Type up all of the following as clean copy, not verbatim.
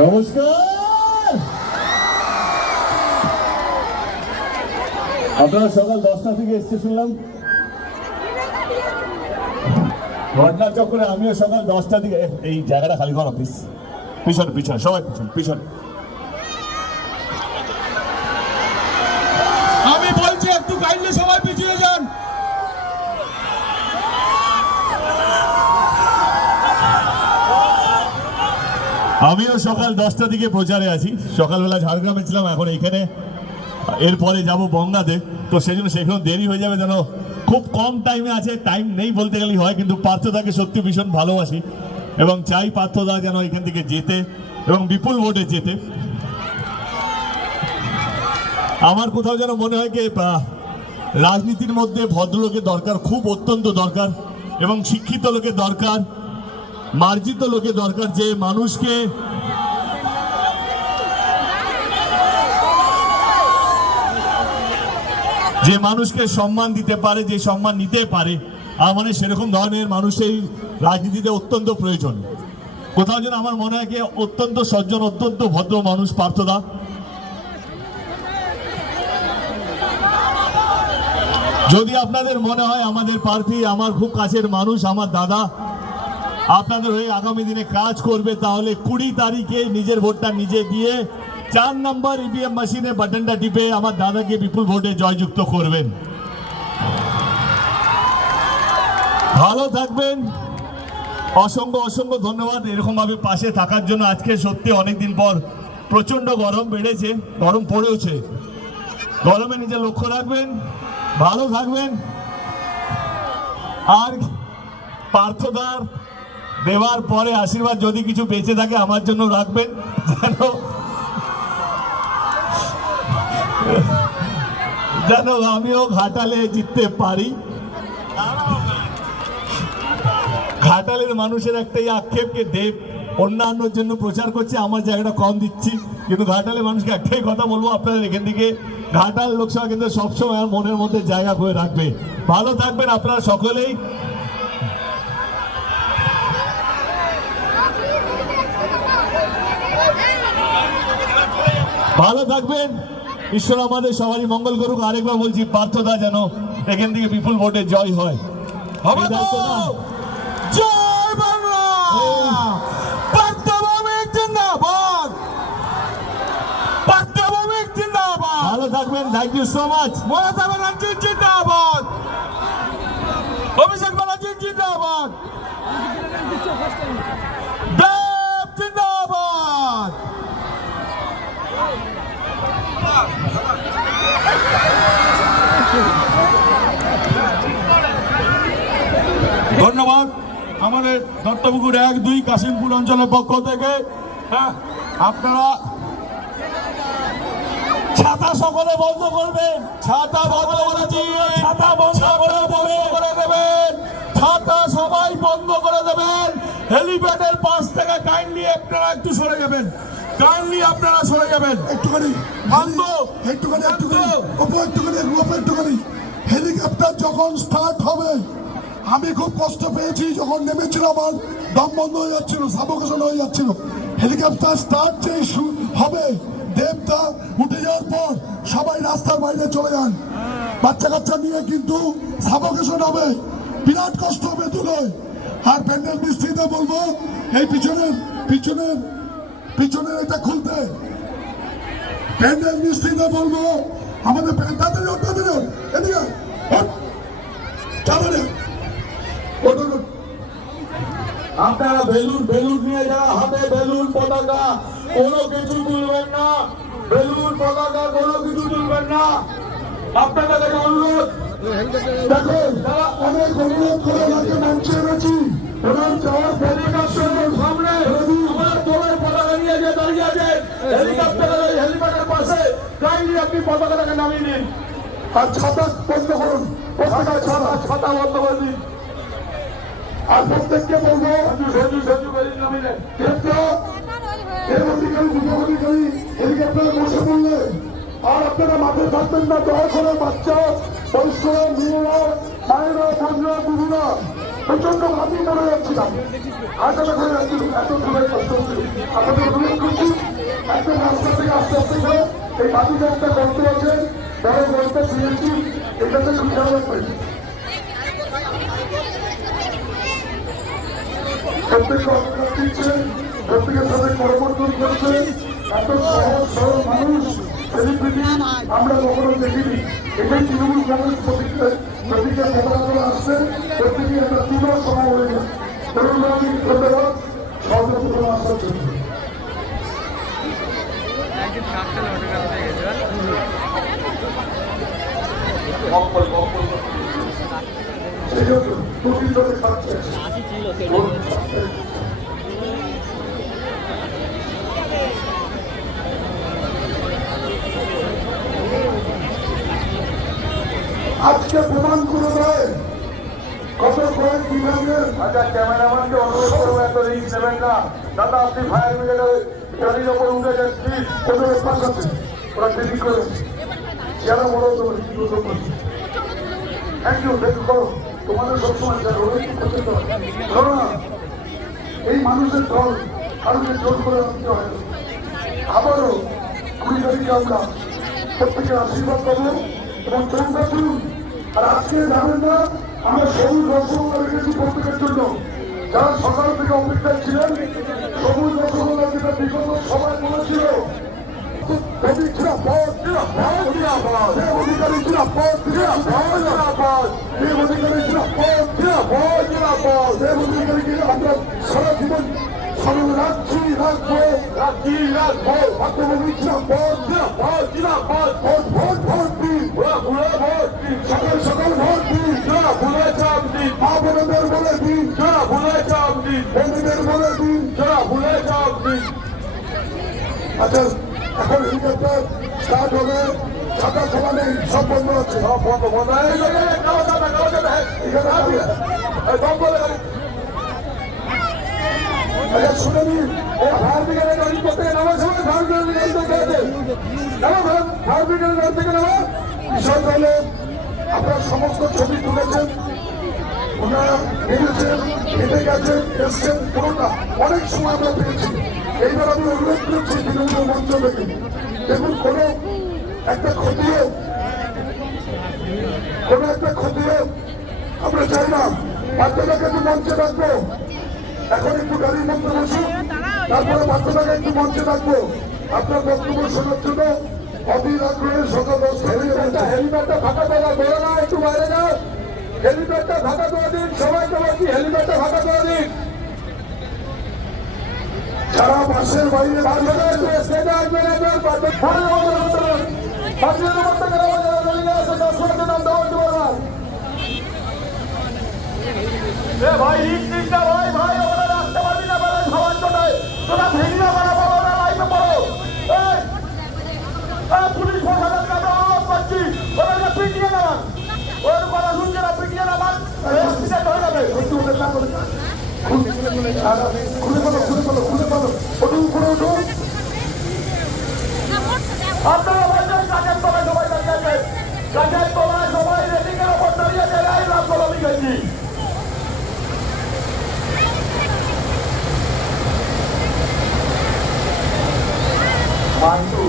নমস্কার। আপনারা সকাল 10টা থেকে এসছে শুনলাম। ঘটনা চক্করে আমিও সকাল 10টা থেকে এই জায়গাটা খালি করো প্লিজ। পিছনে পিছনে সবাই পিছনে পিছনে। আমি বলছি একটু কাইন্ডলি সবাই পিছিয়ে যান। আমিও সকাল 10টা থেকে প্রচারে আছি। সকালবেলা ঝাড়গ্রামে ছিলাম, এখন এইখানে, এরপরে যাব বঙ্গাতে। তো সেই জন্য সেখানে দেরি হয়ে যাবে, যেন খুব কম টাইমে আছে। টাইম নেই বলতে গেলেই হয়, কিন্তু পার্থদাকে সত্যি ভীষণ ভালোবাসি এবং চাই পার্থদা যেন এখান থেকে যেতে এবং বিপুল ভোটে যেতে। আমার কোথাও যেন মনে হয় কি রাজনীতির মধ্যে ভদ্রলোকের দরকার, খুব অত্যন্ত দরকার, এবং শিক্ষিত লোকের দরকার, মার্জিত লোকের দরকার, যে মানুষকে সম্মান দিতে পারে, যে সম্মান নিতে পারে। মানে সেরকম ধরনের মানুষের রাজনীতিতে অত্যন্ত প্রয়োজন। কোথাও যেন আমার মনে হয় কি অত্যন্ত সজ্জন, অত্যন্ত ভদ্র মানুষ পার্থদা। যদি আপনাদের মনে হয় আমাদের প্রার্থী আমার খুব কাছের মানুষ, আমার দাদা, আপনাদের হয়ে আগামী দিনে কাজ করবে, তাহলে 20 তারিখে নিজের ভোটটা নিজে দিয়ে 4 নম্বর ইভিএম মেশিনে বাটনটা টিপে আমার দাদাকে বিপুল ভোটে জয়যুক্ত করবেন। ভালো থাকবেন। অসংখ্য অসংখ্য ধন্যবাদ এরকম ভাবে পাশে থাকার জন্য। আজকে সত্যি অনেকদিন পর প্রচন্ড গরম বেড়েছে, গরম পড়েওছে। গরমে নিজে লক্ষ্য রাখবেন, ভালো থাকবেন। আর পার্থদার দেওয়ার পরে আশীর্বাদ যদি কিছু বেঁচে থাকে আমার জন্য রাখবেন, যেন আমিও ঘাটালে জিততে পারি। ঘাটালের মানুষের একটাই আক্ষেপকে দেব অন্যান্যর জন্য প্রচার করছে, আমার জায়গাটা কম দিচ্ছি। কিন্তু ঘাটালের মানুষকে একটাই কথা বলবো, আপনাদের এখান থেকে ঘাটাল লোকসভা কেন্দ্র সবসময় আমার মনের মধ্যে জায়গা করে রাখবে। ভালো থাকবেন আপনারা সকলেই। ভালো থাকবেন। ঈশ্বর আমাদের সবারই মঙ্গল করুক। আরেকবার বলছি, পার্থদা যেন এখান থেকে বিপুল ভোটে জয় হয়। জয় বাংলা। পার্থভৌমিক জিন্দাবাদ, পার্থভৌমিক জিন্দাবাদ। ভালো থাকবেন। Thank you so much. Mamata Banerjee জিন্দাবাদ, অভিষেক ব্যানার্জি জিন্দাবাদ, দেব জিন্দাবাদ। ধন্যবাদ আমাদের দত্তপুকুর 1-2 কাশিমপুর অঞ্চলের পক্ষ থেকে। হ্যাঁ, আপনারা ছাতা সকলে বন্ধ করবেন, ছাতা বন্ধ করে দিন, ছাতা বন্ধ করে দেবেন, ছাতা সবাই বন্ধ করে দেবেন। হেলিপ্যাডের পাশ থেকে কাইন্ডলি আপনারা একটু সরে যাবেন, কাইন্ডলি আপনারা সরে যাবেন একটুখানি। হেলিকপ্টার যখন স্টার্ট হবে, আমি খুব কষ্ট পেয়েছি যখন নেমেছিল, আমার দম বন্ধ হয়ে যাচ্ছিল, সাফোকেশন হয়ে যাচ্ছিল। হেলিকপ্টার স্টার্ট যে হবে, দেবদা উঠে যাওয়ার পর সবাই রাস্তার বাইরে চলে যান। বাচ্চা কাচ্চা নিয়ে কিন্তু সাফোকেশন হবে, বিরাট কষ্ট হবে দূরে। আর প্যান্ডেল মিস্ত্রিতে বলবো এই পিছনের পিছনের পিছনের এটা খুলতে। প্যান্ডেল মিস্ত্রিতে বলবো আমাদের এদিকে আপনারা বেলুন নিয়ে যাওয়া, হাতে বেলুন পতাকা কোনো কিছু তুলবেন না, বেলুন পতাকা কোনো কিছু তুলবেন না। আপনাদের কাছে অনুরোধ, দেখো অনেক অনুরোধ করে মঞ্চে এনেছি, ওনার যাওয়ার সামনে আমাদের তোলার পতাকা নিয়ে যে দাঁড়িয়ে আছে হেলিপ্যাডের পাশে, কাইন্ডলি আপনি পতাকাটাকে নামিয়ে নিন আর ছাতা বন্ধ করুন, ছাতা বন্ধ করে দিন। আর প্রত্যেককে বলবো হেলিকপ্টার বসে পড়লে আর আপনারা মাঠে থাকবেন না। দয়া করে বাচ্চা, বয়স্ক, মেয়েরা, মায়েরা, বোনরা, বুড়িরা প্রচন্ড ঘামিয়ে পড়ে যাচ্ছিলাম। আশা করে যাচ্ছিল, এত দূরে কষ্ট হচ্ছে। আপনাদের অনুরোধ করছি, একদম রাস্তা থেকে আস্তে আস্তে করে এই বাতিতে একটা গর্ত আছে, বড় গর্ত দিয়েছি, এটাতে খেয়াল রাখবেন। প্রত্যেককে অধিকার দিচ্ছে, প্রত্যেকের সাথে করমর্দন করছে। এত সহজ সরল মানুষ সেলিব্রিটি আমরা কখনো দেখিনি। এটাই তৃণমূল কংগ্রেস প্রতীকের মোকাবেলা আসছে, প্রত্যেকে একটা তীব্র সভা হয়ে যায়। ধন্যবাদ সহযোগিতা আসার জন্য। সেই জন্য দুটি ধরে খাচ্ছে। আজকে প্রমাণ করে দেয় কত কয়েক বিভাগের। আচ্ছা, ক্যামেরাম্যানকে অনুরোধ করবো এত রিস্ক নেবেন না। দাদা, আপনি ফায়ার ব্রিগেডের গাড়ির ওপর উঠে যান প্লিজ। ওদের অভ্যাস আছে, ওরা দেরি করে যারা বড় তোমার কি করতে পারছে। থ্যাংক ইউ, দেখো করো তোমাদের সবসময় জানো ধরো না। এই মানুষের দল কারণে জোর করে রাখতে হয়। আবারও 20 তারিখে আমরা প্রত্যেকের আশীর্বাদ পাবো এবং চৌঠা জুন। আর আজকে যাবেন না, আমরা সবুজ রসগোল্লা রেখেছি প্রত্যেকের জন্য। যারা সকাল থেকে অপেক্ষায় ছিলেন, সবুজ রসগোল্লা যেটা বিগত সবাই বলেছিল সারা জীবন স্মরণ রাখছি, রাখবো, ভোট দিন, সকাল সকাল ভোট দিন, মা বোনদের বলে দিন, বন্ধুদের বলে দিন। আচ্ছা, এখন হেলিকপ্টার স্টার্ট হবে, ছাতা খাওয়া নেই, সব বন্ধ আছে, সব বন্ধ বন্ধ। আচ্ছা শুনে নিন, ফায়ার ব্রিগেডের গাড়ি করতে নামার সময় ফায়ার ব্রিগেডের গাড়ি থেকে ফায়ার ব্রিগেডের গাড়ি থেকে নামা। বিষয়টা হলো আপনারা সমস্ত ছবি তুলেছেন, ওনারা এনেছেন, হেঁটে গেছেন, এসছেন, কোনোটা অনেক সময় আমরা পেয়েছি। এইবার আমি অনুরোধ করছি তৃণমূল মঞ্চ থেকে, দেখুন কোনো একটা ক্ষতি হোক, আমরা চাই না। বাচ্চাটাকে একটু মঞ্চে রাখবো, এখন একটু গাড়ির মধ্যে বসুন, তারপরে বাচ্চাটাকে একটু মঞ্চে রাখবো আপনার বক্তব্য শোনার জন্য। অধীর আগ্রহে সকাল 10 হেলিপ্যাডটা ফাঁকা দেওয়া বেরো না, একটু বাইরে যাও, হেলিপ্যাডটা ফাঁকা করে দিন, সবাইকে বলছি হেলিপ্যাডটা ফাঁকা করে দিন। যারা বাসের বাইরে ভাই ভাই ভাই ওরা রাখতে পারবি না, সবার জন্য তোরা ভেঙে বানাবো, ওরা লাইনে পড়ো। পুলিশ প্রশাসনকে আমরা করছি, ওদেরকে পিটিয়ে নেওয়ার, ওর কথা শুনছে না, পিটিয়ে নেওয়ার অ্যাক্সিডেন্ট হয়ে যাবে। খুলে পালো, ওটু উপরে ওঠো। আপনারা বলছেন গাছের তলায় সবাই দাঁড়িয়ে আছে, গাছের তলায় সবাই রেলিং এর ওপর দাঁড়িয়ে আছে, এই রামগোলা লিখেছি। মান্টু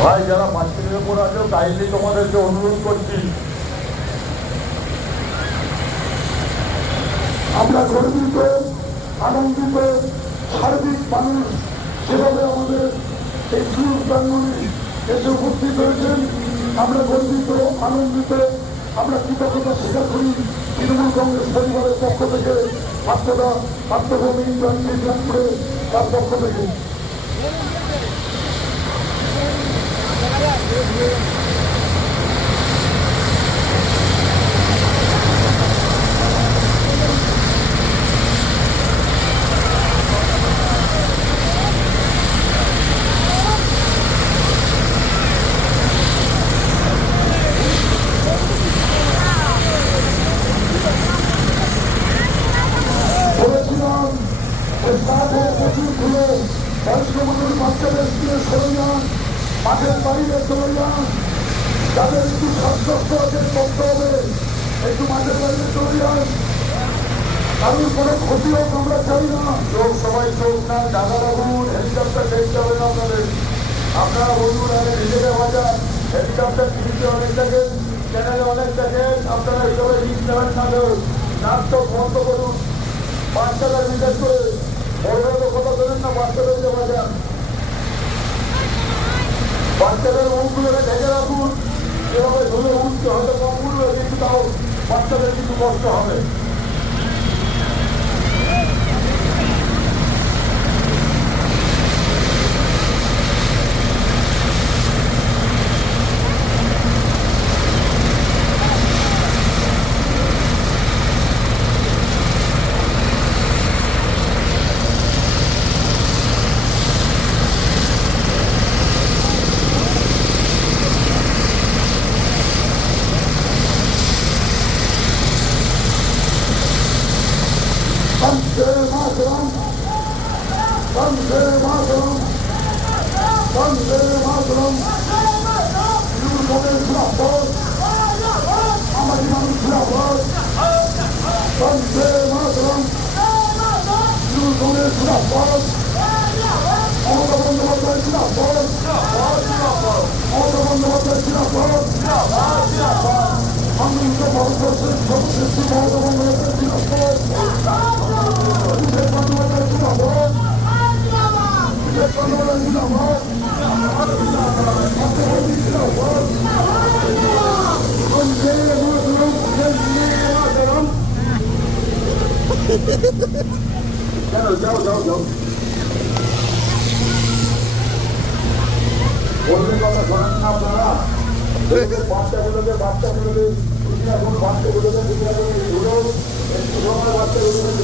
ভাই, যারা মার্কেটের উপর আছে কাইন্ডলি তোমাদেরকে অনুরোধ করছি, আমরা গর্বিত, আনন্দিত, সার্বিক মানুষ যেভাবে আমাদের এই সুর প্রাঙ্গণে এসে উপস্থিত হয়েছেন, আমরা গর্বিত, আনন্দিত, আমরা কৃতজ্ঞতা স্বীকার করি তৃণমূল কংগ্রেস পরিবারের পক্ষ থেকে, আপনারা আত্মভূমি ইন্দ্রাণপুরে তার পক্ষ থেকে। বয়স্ক মানুষ বাচ্চাদের স্কুলে চলে যান, মাঠের বাইরে চলে যান, যাদের একটু শ্বাসকষ্ট আছে করতে হবে একটু মাঠের বাইরে চলে যান, কারোর কোনো ক্ষতি হোক আমরা চাই না। লোক সবাই চোখ না টাকা রাখুন, হেলিকপ্টার দেখতে হবে না আপনাদের। আপনারা বলুন আরে নিজেদের বাজার হেলিকপ্টার টিভিতে অনেক দেখেন, চ্যানেলে অনেক দেখেন, আপনারা এইভাবে রিস্ক নেবেন না। নাটক বন্ধ করুন, বাচ্চাদের বিশেষ করে বড়দের কথা বলেন না, বাচ্চাদের যে বাজার বাচ্চাদের মুখগুলোকে ঢেকে রাখুন, এভাবে ধরে উঠতে হয়তো কম উঠবে কিন্তু তাও বাচ্চাদের কিছু কষ্ট হবে। Vande Mataram, Vande Mataram, Vande Mataram. Yurtdayız Zindabad, Amacı Manus Zindabad. Vande Mataram, Yurtdayız Zindabad, Mamata Bandyopadhyay Zindabad, Mamata Bandyopadhyay Zindabad. Hamımızda Bharatvarsh'ın Sabıkçısı Mamata Bandyopadhyay Zindabad. বলবেন কথা শোনেন না আপনারা, বাচ্চাগুলোকে বাচ্চাগুলোকে একটু সময় বাচ্চাগুলোকে